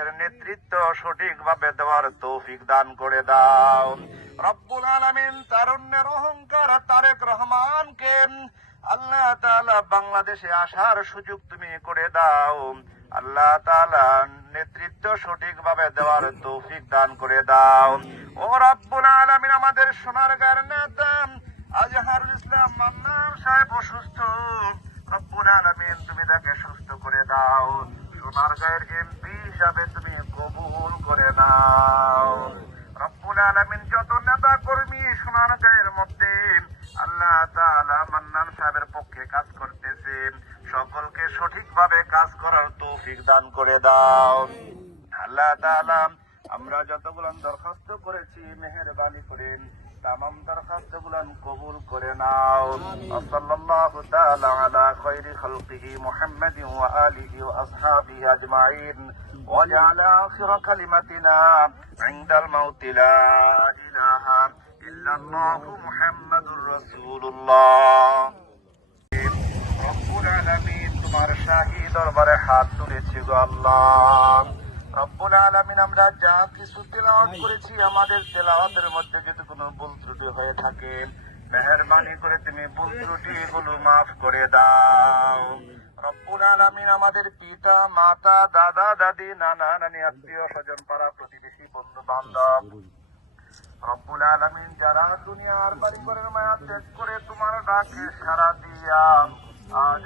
দেশের নেতৃত্ব সঠিকভাবে দেওয়ার তৌফিক দান করে দাও। রব্বুল আলামিন তারুণ্যের অহংকার তারেক রহমান রহমানকে আল্লাহ তাআলা বাংলাদেশে আসার সুযোগ তুমি করে দাও। আল্লাহ তাআলা নেতৃত্ব সঠিকভাবে দেওয়ার তৌফিক দান করে দাও। ও রব্বুল আলামিন আমাদের সোনার গায়ের নেতা আজহারুল ইসলাম মান্নান সাহেব অসুস্থ। রব্বুল আলমিন তুমি তাকে সুস্থ করে দাও। কবুল করে নাও। যত নেতা সোনার মধ্যে আল্লাহ তাআলা মান্নান সাহেবের পক্ষে কাজ করতেছেন সকলকে সঠিকভাবে কাজ করার তৌফিক দান করে দাও। আল্লাহ তাআলা আমরা যতগুলো দরখাস্ত করেছি, মেহেরবানি করেন তামাম দরখাস্ত গুলান কবুল করে নাও সাল্লাল্লাহু তাআলা আলা খায়রি খালকিহি মুহাম্মাদিন ওয়া আলিহি ওয়া আসহাবিহি আজমাইন وجعل آخر كلمتنا عند الموت لا إله إلا الله محمد رسول الله রব্বুল আলামিন তোমার শাহী দরবারে হাত তুলেছি গো আল্লাহ রব্বুল আলামিন আমরা যা কিছু তেলাওয়াত করেছি আমাদের তেলাওয়াতের মধ্যে যদি কোনো ভুল ত্রুটি হয়ে থাকে মেহরবানি করে তুমি ভুল ত্রুটি গুলো মাফ করে দাও। রব্বুল আলামিন আমাদের পিতা মাতা দাদা দাদি নানা নানি আত্মীয় স্বজন পাড়া প্রতিবেশী বন্ধু বান্ধব রব্বুল আলামিন যারা দুনিয়ার বাড়ি ঘরের মায়া ত্যাগ করে তোমার ডাকে সারা দিয়া আজ